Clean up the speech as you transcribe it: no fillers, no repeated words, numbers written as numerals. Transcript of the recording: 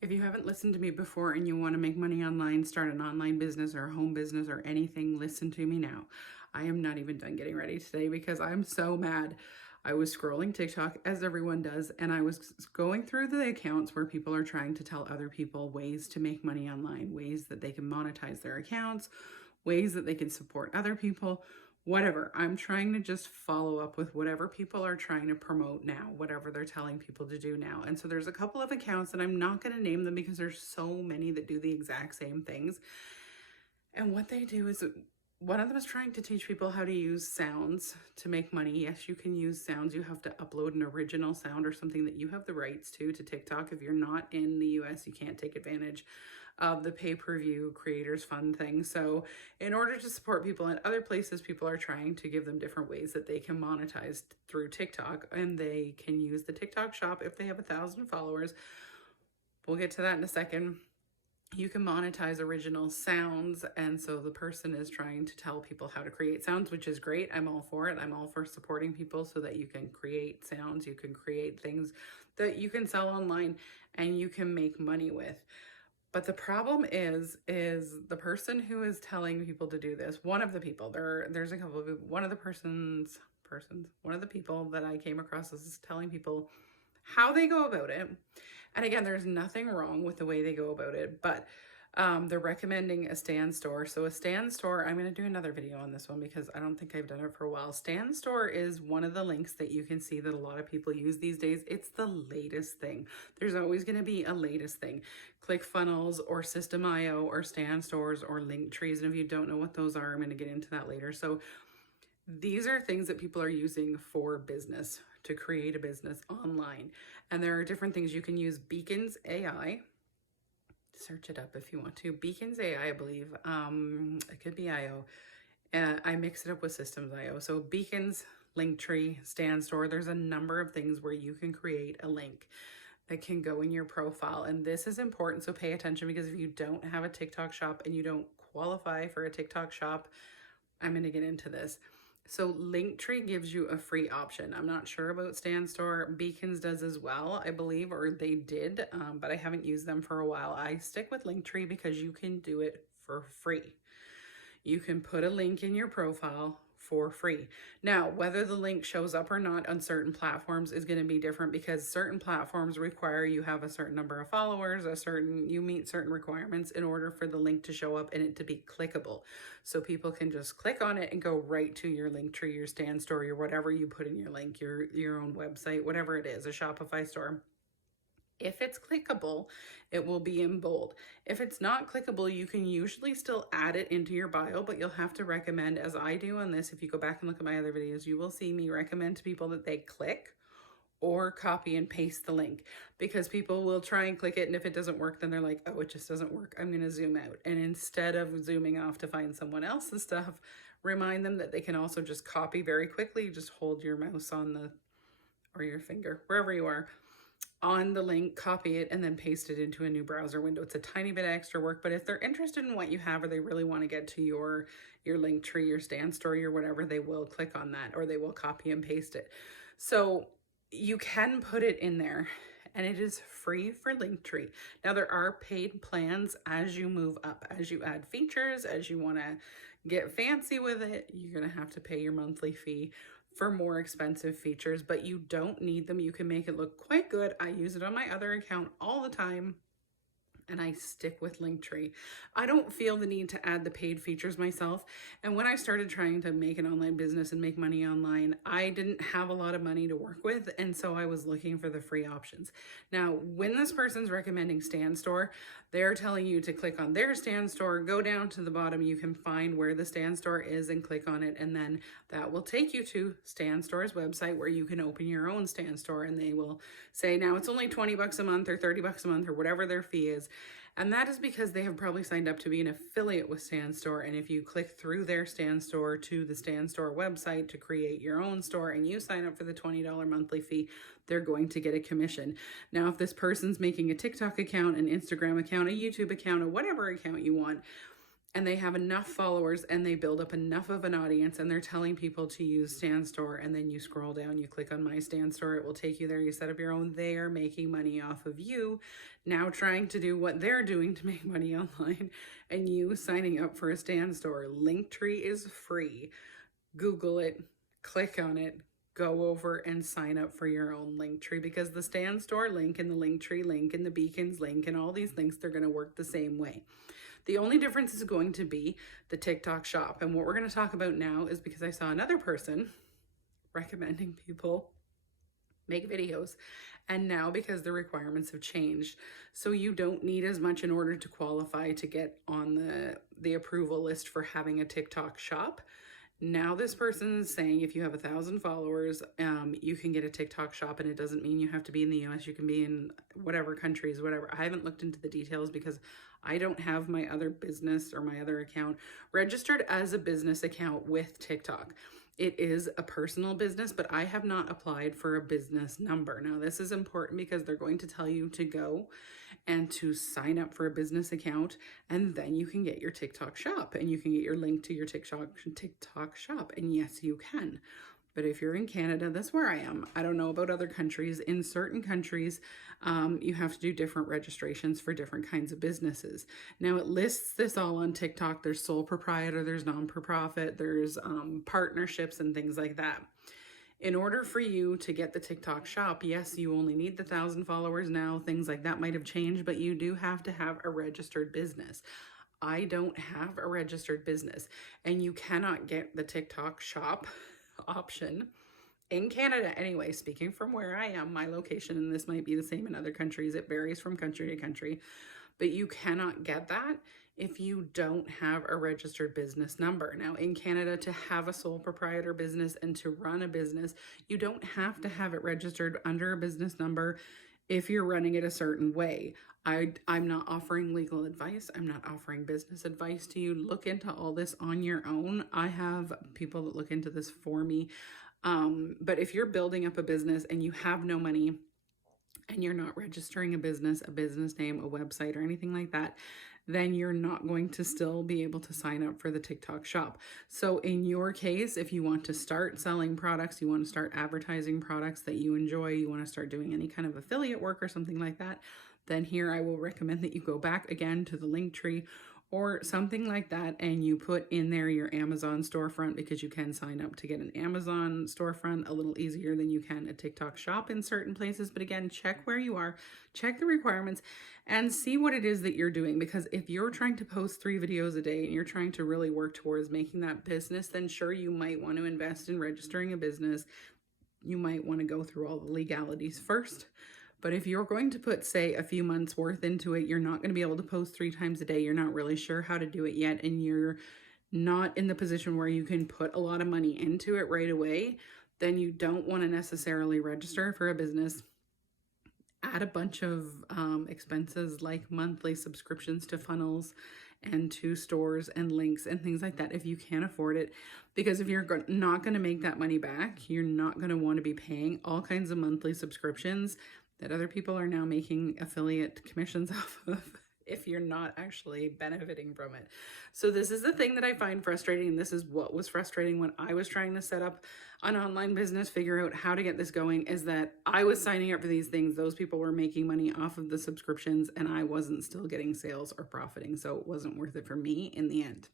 If you haven't listened to me before and you want to make money online, start an online business or a home business or anything, listen to me now. I am not even done getting ready today because I'm so mad. I was scrolling TikTok as everyone does, and I was going through the accounts where people are trying to tell other people ways to make money online, ways that they can monetize their accounts, ways that they can support other people, whatever. I'm trying to just follow up with whatever people are trying to promote now, whatever they're telling people to do now. And so there's a couple of accounts, and I'm not going to name them because there's so many that do the exact same things. And what they do is one of them is trying to teach people how to use sounds to make money. Yes, you can use sounds. You have to upload an original sound or something that you have the rights to TikTok. If you're not in the US, you can't take advantage of the pay-per-view creators fund thing. So in order to support people in other places, people are trying to give them different ways that they can monetize through TikTok, and they can use the TikTok shop if they have 1,000 followers. We'll get to that in a second. You can monetize original sounds, and so the person is trying to tell people how to create sounds, which is great. I'm all for it. I'm all for supporting people so that you can create sounds, you can create things that you can sell online and you can make money with. But the problem is the person who is telling people to do this, one of the people, there's a couple of, one of the one of the people that I came across is telling people how they go about it. And again, there's nothing wrong with the way they go about it, but they're recommending a Stanstore. So a Stanstore, I'm going to do another video on this one because I don't think I've done it for a while. Stanstore is one of the links that you can see that a lot of people use these days. It's the latest thing. There's always going to be a latest thing. ClickFunnels or System.io or Stanstores or Linktrees. And if you don't know what those are, I'm going to get into that later. So these are things that people are using for business, to create a business online. And there are different things you can use. Beacons AI, search it up if you want to. Beacons AI, I believe. It could be IO. I mix it up with Systems.io. So Beacons, Linktree, Stanstore. There's a number of things where you can create a link that can go in your profile. And this is important, so pay attention, because if you don't have a TikTok shop and you don't qualify for a TikTok shop, I'm going to get into this. So Linktree gives you a free option. I'm not sure about Stanstore. Beacons does as well, I believe, or they did, but I haven't used them for a while. I stick with Linktree because you can do it for free. You can put a link in your profile for free. Now, whether the link shows up or not on certain platforms is going to be different, because certain platforms require you have a certain number of followers, you meet certain requirements in order for the link to show up and it to be clickable. So people can just click on it and go right to your Linktree, your Stanstore, or whatever you put in your link, your own website, whatever it is, a Shopify store. If it's clickable, it will be in bold. If it's not clickable, you can usually still add it into your bio, but you'll have to recommend, as I do on this, if you go back and look at my other videos, you will see me recommend to people that they click or copy and paste the link, because people will try and click it, and if it doesn't work, then they're like, oh, it just doesn't work, I'm going to zoom out. And instead of zooming off to find someone else's stuff, remind them that they can also just copy very quickly. Just hold your mouse on or your finger, wherever you are, on the link, copy it, and then paste it into a new browser window. It's a tiny bit of extra work, but if they're interested in what you have, or they really want to get to your Linktree, your Stanstore, or whatever, they will click on that, or they will copy and paste it. So you can put it in there, and it is free for Linktree. Now, there are paid plans as you move up, as you add features, as you want to get fancy with it, you're going to have to pay your monthly fee for more expensive features, but you don't need them. You can make it look quite good. I use it on my other account all the time, and I stick with Linktree. I don't feel the need to add the paid features myself. And when I started trying to make an online business and make money online, I didn't have a lot of money to work with, and so I was looking for the free options. Now, when this person's recommending Stanstore, they're telling you to click on their Stanstore, go down to the bottom, you can find where the Stanstore is and click on it, and then that will take you to Stanstore's website where you can open your own Stanstore, and they will say, now it's only 20 bucks a month or 30 bucks a month or whatever their fee is. And that is because they have probably signed up to be an affiliate with Stanstore. And if you click through their Stanstore to the Stanstore website to create your own store, and you sign up for the $20 monthly fee, they're going to get a commission. Now, if this person's making a TikTok account, an Instagram account, a YouTube account, or whatever account you want, and they have enough followers and they build up enough of an audience and they're telling people to use Stanstore, and then you scroll down, you click on my Stanstore, it will take you there, you set up your own. They are making money off of you now trying to do what they're doing to make money online, and you signing up for a Stanstore. Linktree is free. Google it, click on it, go over and sign up for your own Linktree, because the Stanstore link and the Linktree link and the Beacons link and all these links, they're going to work the same way. The only difference is going to be the TikTok shop. And what we're going to talk about now is because I saw another person recommending people make videos, and now because the requirements have changed, so you don't need as much in order to qualify to get on the approval list for having a TikTok shop. Now this person is saying if you have 1,000 followers, you can get a TikTok shop, and it doesn't mean you have to be in the US. You can be in whatever countries, whatever. I haven't looked into the details because I don't have my other business or my other account registered as a business account with TikTok. It is a personal business, but I have not applied for a business number. Now, this is important because they're going to tell you to go and to sign up for a business account, and then you can get your TikTok shop and you can get your link to your TikTok shop. And yes, you can. But if you're in Canada, that's where I am. I don't know about other countries. In certain countries, you have to do different registrations for different kinds of businesses. Now, it lists this all on TikTok. There's sole proprietor, there's non-for-profit, there's partnerships and things like that. In order for you to get the TikTok shop, yes, you only need the 1,000 followers now. Things like that might have changed, but you do have to have a registered business. I don't have a registered business, and you cannot get the TikTok shop option in Canada anyway. Speaking from where I am, my location, and this might be the same in other countries, it varies from country to country, but you cannot get that if you don't have a registered business number. Now, in Canada, to have a sole proprietor business and to run a business, you don't have to have it registered under a business number if you're running it a certain way. I'm not offering legal advice. I'm not offering business advice to you. Look into all this on your own. I have people that look into this for me. But if you're building up a business and you have no money and you're not registering a business name, a website, or anything like that, then you're not going to still be able to sign up for the TikTok shop. So in your case, if you want to start selling products, you want to start advertising products that you enjoy, you want to start doing any kind of affiliate work or something like that, then here I will recommend that you go back again to the Linktree or something like that, and you put in there your Amazon storefront, because you can sign up to get an Amazon storefront a little easier than you can a TikTok shop in certain places. But again, check where you are, check the requirements, and see what it is that you're doing. Because if you're trying to post 3 videos a day and you're trying to really work towards making that business, then sure, you might want to invest in registering a business. You might want to go through all the legalities first. But if you're going to put, say, a few months worth into it, you're not going to be able to post 3 times a day. You're not really sure how to do it yet, and you're not in the position where you can put a lot of money into it right away, then you don't want to necessarily register for a business. Add a bunch of expenses like monthly subscriptions to funnels and to stores and links and things like that if you can't afford it. Because if you're not going to make that money back, you're not going to want to be paying all kinds of monthly subscriptions that other people are now making affiliate commissions off of if you're not actually benefiting from it. So this is the thing that I find frustrating, and this is what was frustrating when I was trying to set up an online business, figure out how to get this going, is that I was signing up for these things. Those people were making money off of the subscriptions, and I wasn't still getting sales or profiting. So it wasn't worth it for me in the end.